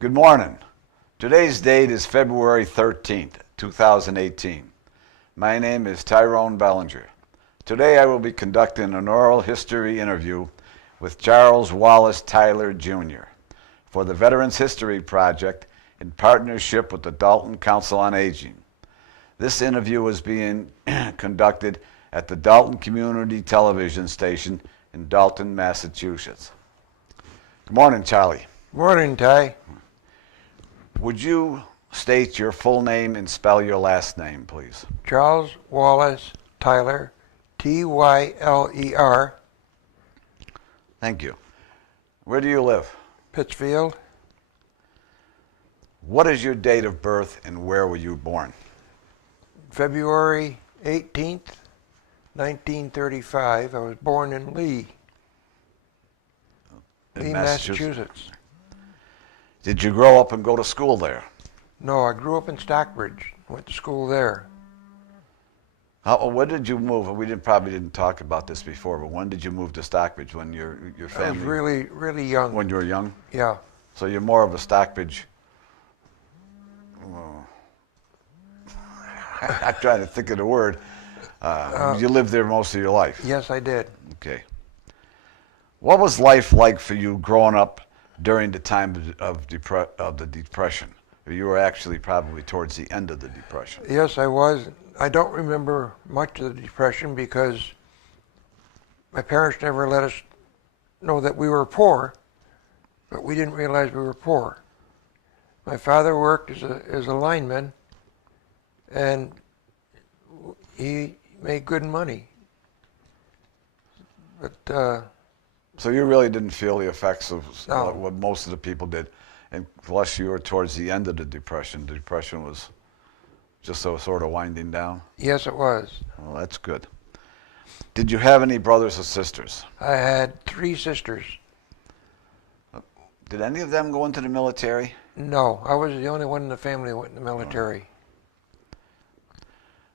Good morning. Today's date is February 13th, 2018. My name is Tyrone Bellinger. Today I will be conducting an oral history interview with Charles Wallace Tyler, Jr. for the Veterans History Project in partnership with the Dalton Council on Aging. This interview is being conducted at the Dalton Community Television Station in Dalton, Massachusetts. Good morning, Charlie. Morning, Ty. Would you state your full name and spell your last name, please? Charles Wallace Tyler, Tyler. Thank you. Where do you live? Pittsfield. What is your date of birth and where were you born? February 18th, 1935. I was born in Lee, Massachusetts. Did you grow up and go to school there? No, I grew up in Stockbridge. Went to school there. When did you move? We probably didn't talk about this before, but when did you move to Stockbridge? When your family? I was really young. When you were young? Yeah. So you're more of a Stockbridge. I'm trying to think of the word. You lived there most of your life. Yes, I did. Okay. What was life like for you growing up during the time of the Depression? You were actually probably towards the end of the Depression. Yes, I was. I don't remember much of the Depression because my parents never let us know that we were poor, but we didn't realize we were poor. My father worked as a lineman, and he made good money. But so you really didn't feel the effects of No. what most of the people did, unless you were towards the end of the Depression. The Depression was just sort of winding down. yes, it was. Well, that's good. Did you have any brothers or sisters? I had 3 sisters. Did any of them go into the military? No, I was the only one in the family that went in the military.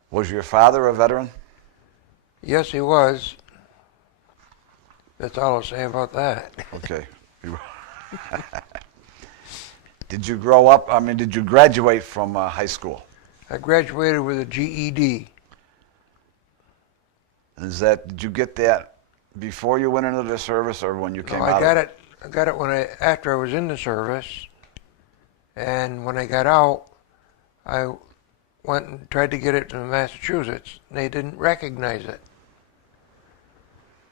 Was your father a veteran? Yes, he was. That's all I'll say about that. Okay. Did you grow up, did you graduate from high school? I graduated with a GED. Did you get that before you went into the service or when you came out? I got it after I was in the service, and when I got out, I went and tried to get it to Massachusetts, and they didn't recognize it.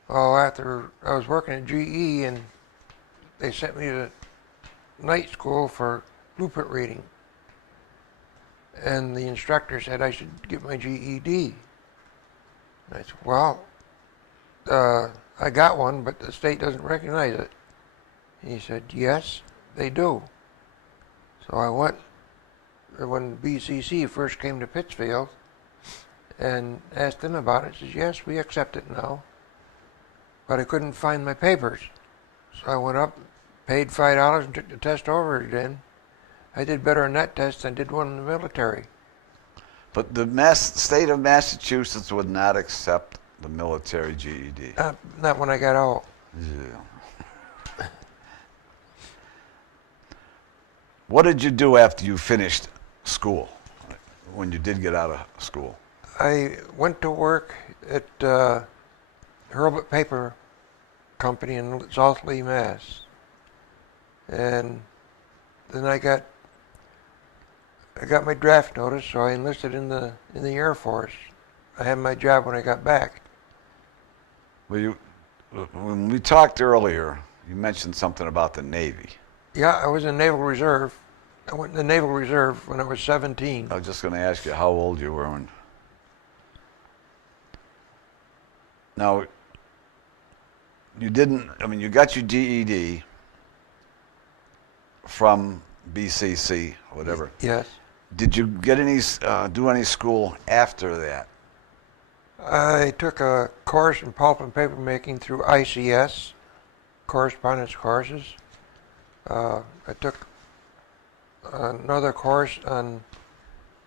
Well, after I was working at GE, and they sent me to night school for blueprint reading, and the instructor said I should get my GED. And I said, well, I got one, but the state doesn't recognize it. He said, yes, they do. So I went when BCC first came to Pittsfield and asked them about it. He says, yes, we accept it now. But I couldn't find my papers. So I went up, paid $5 and took the test over again. I did better on that test than I did one in the military. But the state of Massachusetts would not accept the military GED. Not when I got out. Yeah. What did you do after you finished school, when you did get out of school? I went to work at Hurlbut Paper Company in South Lee, Mass. And then I got my draft notice, so I enlisted in the Air Force. I had my job when I got back. Well, when we talked earlier, you mentioned something about the Navy. Yeah, I was in Naval Reserve. I went in the Naval Reserve when I was 17. I was just going to ask you how old you were when. Now, you didn't, you got your GED from BCC, whatever. Yes. Did you get do any school after that? I took a course in pulp and paper making through ICS, correspondence courses. I took another course on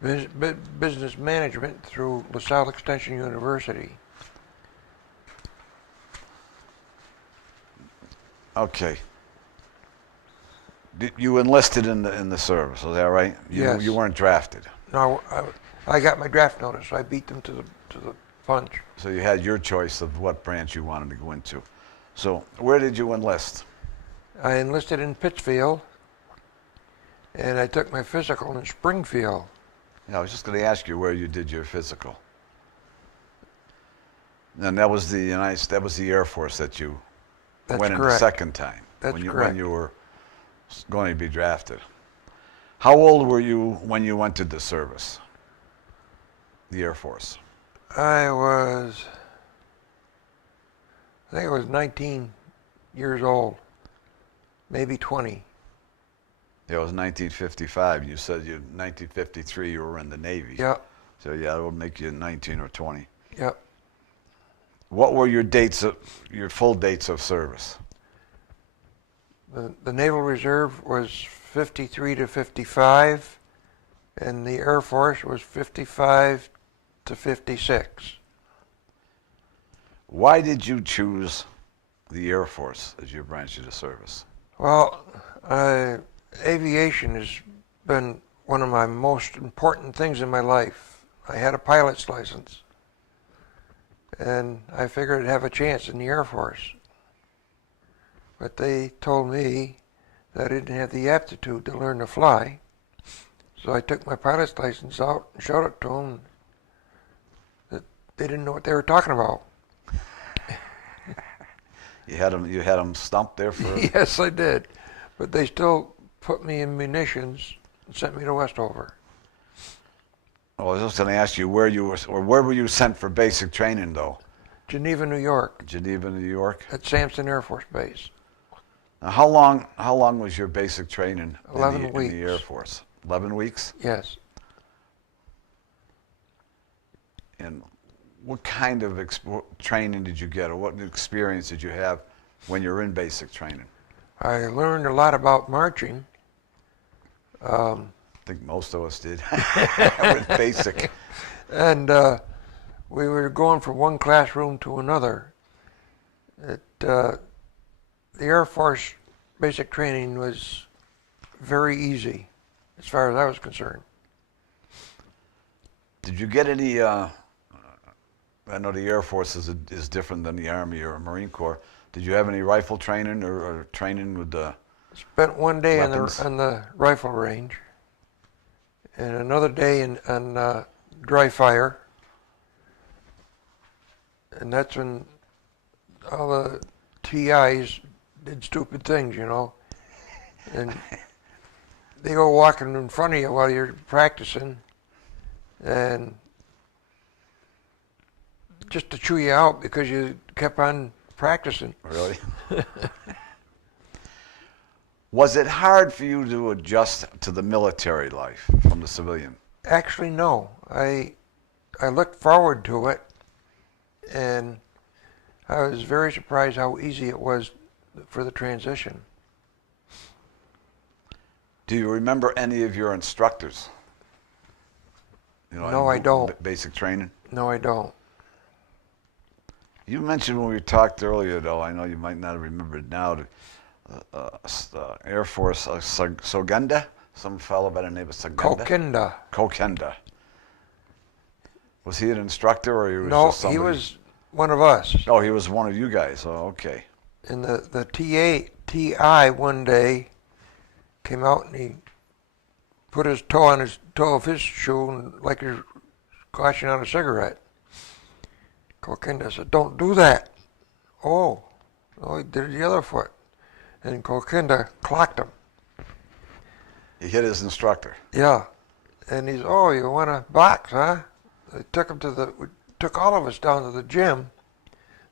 business management through LaSalle Extension University. Okay. You enlisted in the service, is that right? Yes. You weren't drafted. No, I got my draft notice. So I beat them to the punch. So you had your choice of what branch you wanted to go into. So where did you enlist? I enlisted in Pittsfield, and I took my physical in Springfield. Yeah, I was just going to ask you where you did your physical. And that was the Air Force that you That's went in correct. the second time. That's when correct. you were going to be drafted. How old were you when you entered the service? The Air Force. I think I was 19 years old, maybe 20. Yeah, it was 1955. You said 1953 you were in the Navy. Yeah, So yeah, that would make you 19 or 20. yeah. What were your your full dates of service? The Naval Reserve was 53 to 55, and the Air Force was 55 to 56. Why did you choose the Air Force as your branch of the service? Well, aviation has been one of my most important things in my life. I had a pilot's license, and I figured I'd have a chance in the Air Force. But they told me that I didn't have the aptitude to learn to fly, so I took my pilot's license out and showed it to them. That they didn't know what they were talking about. You had them stumped there for. Yes, I did, but they still put me in munitions and sent me to Westover. Oh, I was just going to ask you where were you sent for basic training though? Geneva, New York, Geneva, New York. at Sampson Air Force Base. Now, how long was your basic training 11 in weeks. the Air Force? 11 weeks. Yes. And what kind of training did you get, or what experience did you have when you were in basic training? I learned a lot about marching. I think most of us did with basic. And we were going from one classroom to another. The Air Force basic training was very easy, as far as I was concerned. Did you get any? I know the Air Force is different than the Army or Marine Corps. Did you have any rifle training or training with the? Spent one day on weapons? the rifle range, and another day on dry fire. And that's when all the TIs did stupid things, you know. And they go walking in front of you while you're practicing, and just to chew you out because you kept on practicing. Really? Was it hard for you to adjust to the military life from the civilian? Actually, no. I looked forward to it, and I was very surprised how easy it was for the transition. Do you remember any of your instructors? You know, No, I don't. Basic training? No, I don't. You mentioned when we talked earlier, though, I know you might not have remembered now, Air Force Sogenda, some fellow by the name of Sogenda. Kokenda. Kokenda. Was he an instructor, or he was No, just somebody? he was one of us. Oh, he was one of you guys. Oh, okay. And the TI one day came out and he put his toe on his toe of his shoe and like he was squashing out a cigarette. Kokenda said, "Don't do that." Oh, he did it the other foot. And Kokenda clocked him. He hit his instructor. Yeah. And he's, "Oh, you want to box, huh?" They took him we took all of us down to the gym.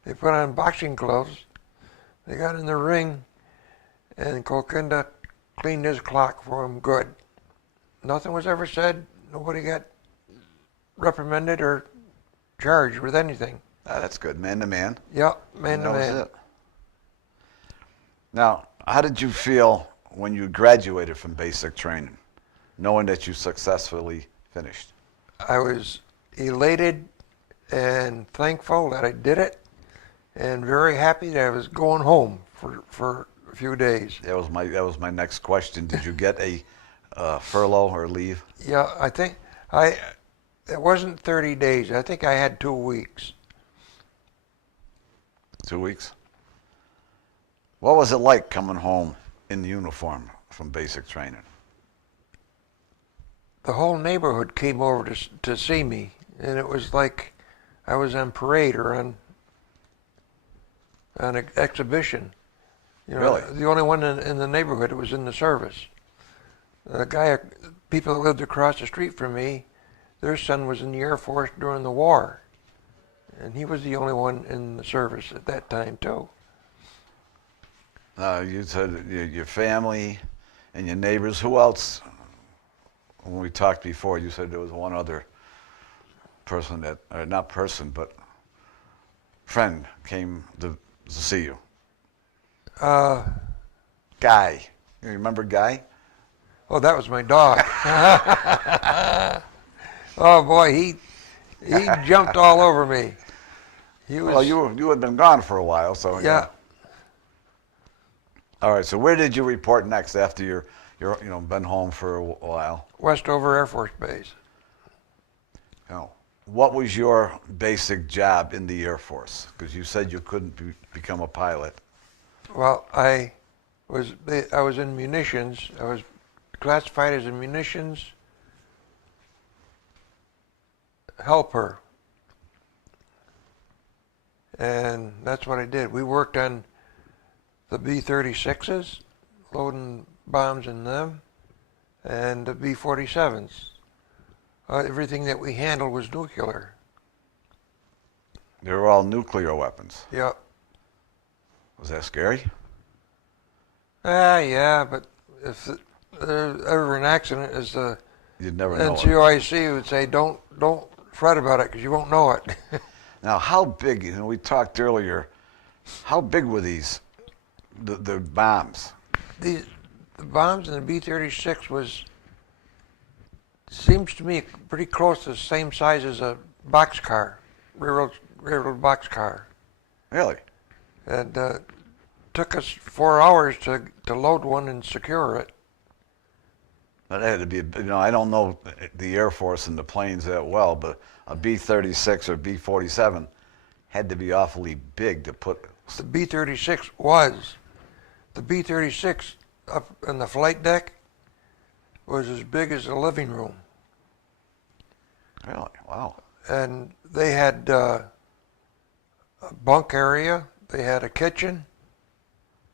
They put on boxing gloves. They got in the ring, and Kokenda cleaned his clock for him good. Nothing was ever said. Nobody got reprimanded or charged with anything. Ah, that's good. Man to man. Yeah, man to That was man. it. Now, how did you feel when you graduated from basic training, knowing that you successfully finished? I was elated and thankful that I did it, and very happy that I was going home for a few days. That was my next question. Did you get a furlough or leave? Yeah, I think it wasn't 30 days. I think I had 2 weeks. 2 weeks? What was it like coming home in uniform from basic training? The whole neighborhood came over to see me, and it was like I was on parade or on an exhibition. You know, Really? the only one in the neighborhood that was in the service. People that lived across the street from me, their son was in the Air Force during the war, and he was the only one in the service at that time too. You said your family and your neighbors. Who else? When we talked before, you said there was one other person that, or not person, but friend came to see you. Guy. You remember Guy? Oh, that was my dog. Oh boy, he jumped all over me. He was, Well, you had been gone for a while, so yeah. All right. So where did you report next after you're been home for a while? Westover Air Force Base. What was your basic job in the Air Force? Because you said you couldn't become a pilot. Well, I was in munitions. I was classified as a munitions helper, and that's what I did. We worked on the B-36s, loading bombs in them, and the B-47s. Everything that we handled was nuclear. They were all nuclear weapons. Yep. Was that scary? Yeah, but if there's ever an accident, as the You'd never know it. NCOIC would say, don't fret about it because you won't know it. Now, how big? We talked earlier. How big were these? The bombs. The bombs in the B-36 seems to me pretty close to the same size as a boxcar, railroad boxcar. Really? And took us 4 hours to load one and secure it. That had to be. I don't know the Air Force and the planes that well, but a B-36 or B-47 had to be awfully big to put. The B-36 was. The B-36 up on the flight deck was as big as a living room. Really? Wow. And they had a bunk area. They had a kitchen.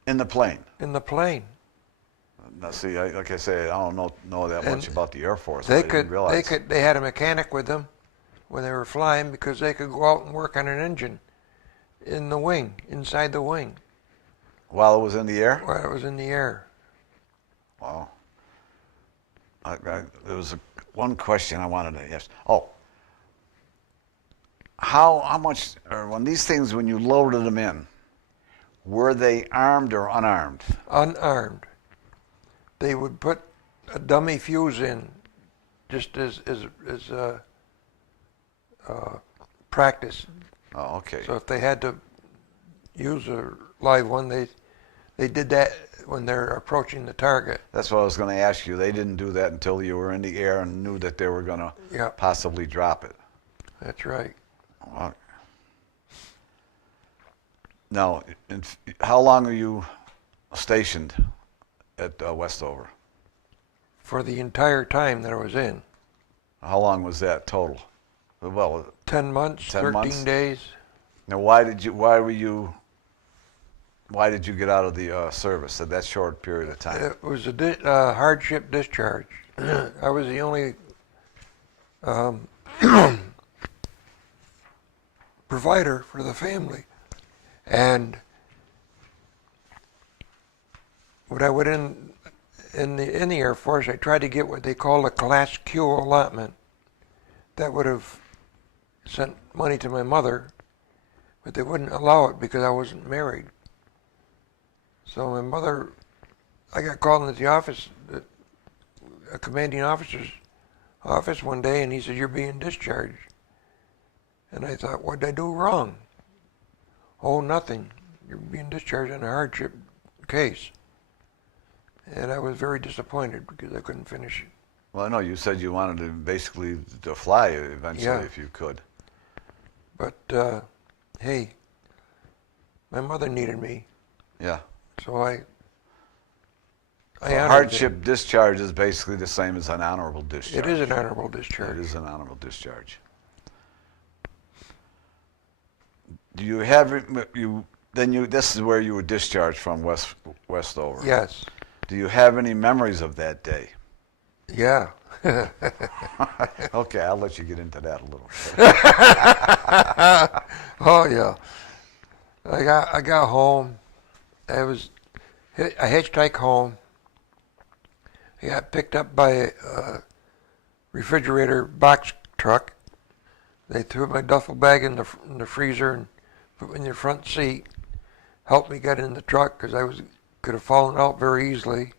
In the plane. In the plane. Now, see, like I say, I don't know that much about the Air Force. They I didn't realize. They had a mechanic with them when they were flying because they could go out and work on an engine in the wing, inside the wing. While it was in the air? While it was in the air. Wow. There was one question I wanted to ask. Oh, how much, or when these things, when you loaded them in, were they armed or unarmed? Unarmed. They would put a dummy fuse in, just as practice. Oh, okay. So if they had to use a live one, they did that when they're approaching the target. That's what I was going to ask you. They didn't do that until you were in the air and knew that they were going to possibly drop it. That's right. Wow. Now, how long are you stationed at Westover? For the entire time that I was in. How long was that total? Well, 10 months, 13 months? days. Now, why did you get out of the service at that short period of time? It was a hardship discharge. I was the only provider for the family. And when I went in the Air Force, I tried to get what they call a Class Q allotment. That would have sent money to my mother, but they wouldn't allow it because I wasn't married. So my mother, I got called into the office, a commanding officer's office one day, and he said, "You're being discharged." And I thought, what did I do wrong? Oh, nothing. You're being discharged on a hardship case. And I was very disappointed because I couldn't finish it. Well, I know you said you wanted to basically to fly eventually Yeah. if you could. But, hey, my mother needed me, Yeah. so I So honored hardship discharge is basically the same as an honorable them. discharge. It is an honorable discharge. It is an honorable discharge. Do you have this is where you were discharged from Westover? Yes. Do you have any memories of that day? Yeah. Okay, I'll let you get into that a little. Oh yeah. I got home. I hitchhiked home. I got picked up by a refrigerator box truck. They threw my duffel bag in the freezer and put me in the front seat. Helped me get in the truck because could have fallen out very easily.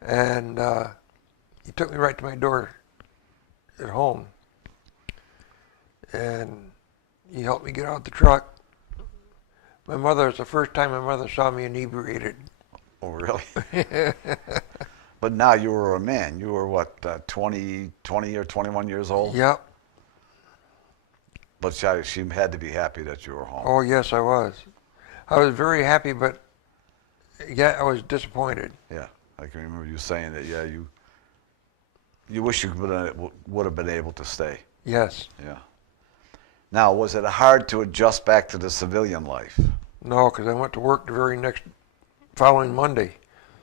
And he took me right to my door at home. And he helped me get out the truck. It's the first time my mother saw me inebriated. Oh, really? But now you were a man. You were what, 20 or 21 years old? Yep. But she had to be happy that you were home. Oh, yes, I was. I was very happy, but yeah, I was disappointed. Yeah, I can remember you saying that. Yeah, you wish you would have been able to stay. Yes. Yeah. Now, was it hard to adjust back to the civilian life? No, because I went to work the very following Monday.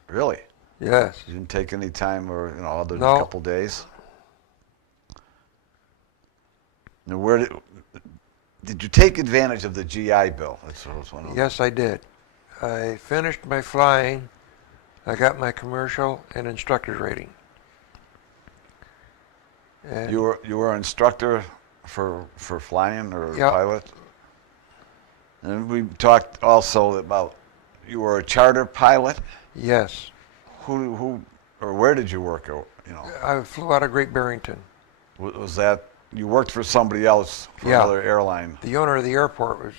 Really? Yes. You didn't take any time or other than No. a couple days? Now, did you take advantage of the GI Bill? That's what I was wondering. Yes, I did. I finished my flying. I got my commercial and instructor's rating. And You were an instructor for flying or Yep. pilot? And we talked also about you were a charter pilot. yes, Who or where did you work? I flew out of Great Barrington. Was that you worked for somebody else for Yeah. another airline? The owner of the airport was.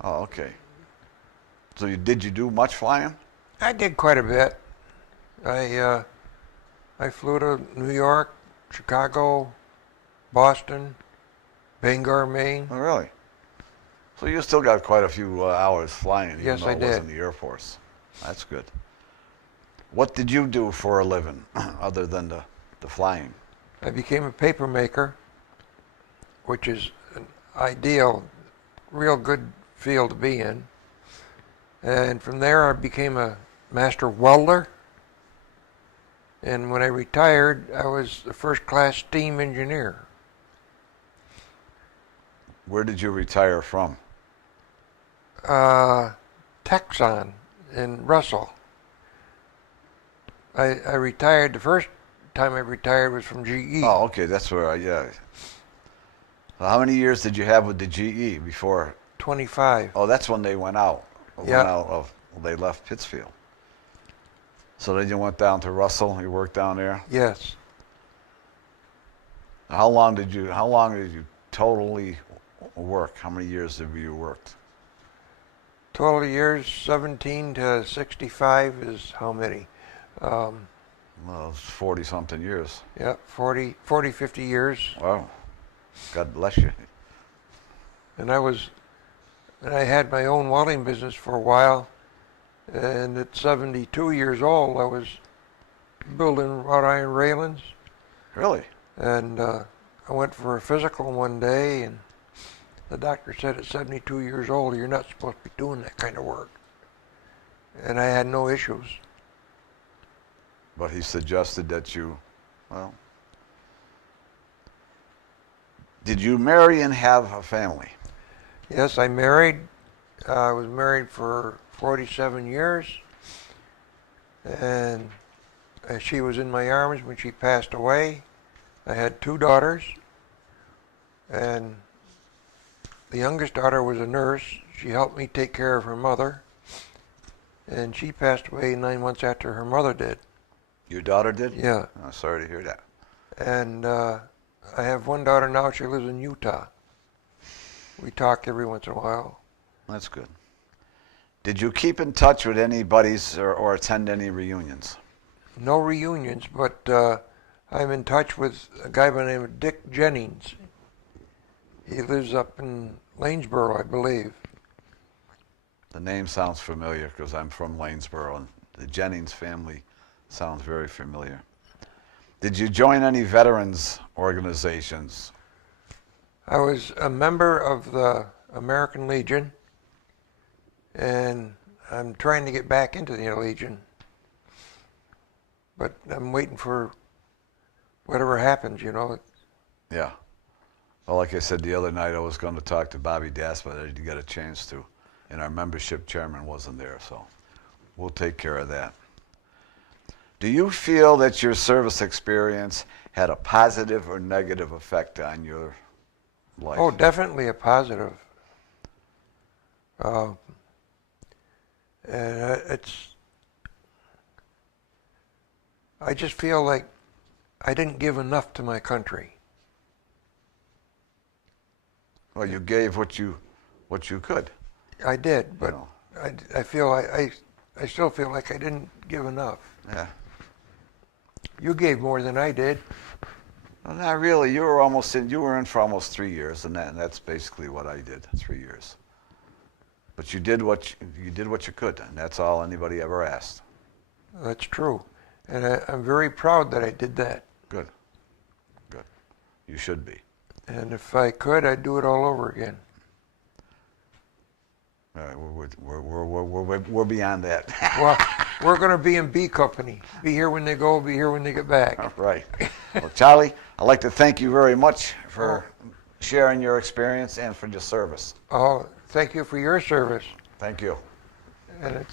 Oh, okay. So did you do much flying? I did quite a bit. I flew to New York, Chicago, Boston, Bangor, Maine. Oh, really? So you still got quite a few hours flying, even Yes, though I it was did. in the Air Force. That's good. What did you do for a living other than the flying? I became a paper maker, which is an ideal, real good field to be in. And from there I became a master welder. And when I retired, I was a first-class steam engineer. Where did you retire from? Texon in Russell. I retired, the first time I retired was from GE. Oh, okay, that's where yeah. How many years did you have with the GE before? 25. Oh, that's when they went out. Yeah. They left Pittsfield. So then you went down to Russell. You worked down there. Yes. How long did you totally work? How many years have you worked? Total years, 17 to 65 is how many? Well, it's 40-something years. Yeah, 40, 50 years. Wow. God bless you. And I had my own welding business for a while. And at 72 years old, I was building wrought iron railings. Really? And I went for a physical one day, and the doctor said at 72 years old, you're not supposed to be doing that kind of work. And I had no issues. But he suggested that did you marry and have a family? Yes, I married. I was married for 47 years. And she was in my arms when she passed away. I had 2 daughters. And the youngest daughter was a nurse. She helped me take care of her mother. And she passed away 9 months after her mother did. Your daughter did? Yeah. Oh, sorry to hear that. And I have one daughter now. She lives in Utah. We talk every once in a while. That's good. Did you keep in touch with any buddies or attend any reunions? No reunions, but I'm in touch with a guy by the name of Dick Jennings. He lives up in Lanesboro, I believe. The name sounds familiar because I'm from Lanesboro, and the Jennings family sounds very familiar. Did you join any veterans organizations? I was a member of the American Legion, and I'm trying to get back into the Legion. But I'm waiting for whatever happens, you know. Yeah. Well, like I said the other night, I was going to talk to Bobby Dass, but I didn't get a chance to. And our membership chairman wasn't there, so we'll take care of that. Do you feel that your service experience had a positive or negative effect on your life? Oh, definitely a positive. And I just feel like I didn't give enough to my country. Well, you gave what you could. I did, but You know. I feel I still feel like I didn't give enough. Yeah. You gave more than I did. Well, not really. You were in for almost 3 years, and that's basically what I did. 3 years. But you did what you could, and that's all anybody ever asked. That's true, and I'm very proud that I did that. Good. Good. You should be. And if I could, I'd do it all over again. All right, we're beyond that. Well, we're going to be in B Company. Be here when they go, be here when they get back. All right. Well, Charlie, I'd like to thank you very much for sharing your experience and for your service. Oh, thank you for your service. Thank you. And it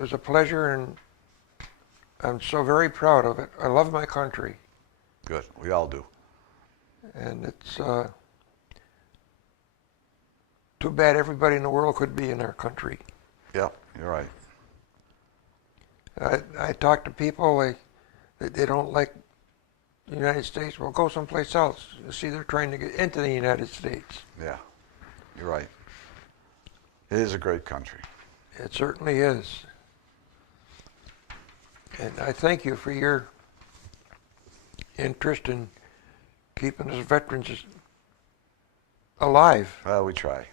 was a pleasure, and I'm so very proud of it. I love my country. Good. We all do. And it's too bad everybody in the world could be in our country. Yeah, you're right. I talk to people, they don't like the United States. Well, go someplace else. You see, they're trying to get into the United States. Yeah, you're right. It is a great country. It certainly is. And I thank you for your interest in keeping us veterans alive. Well, we try.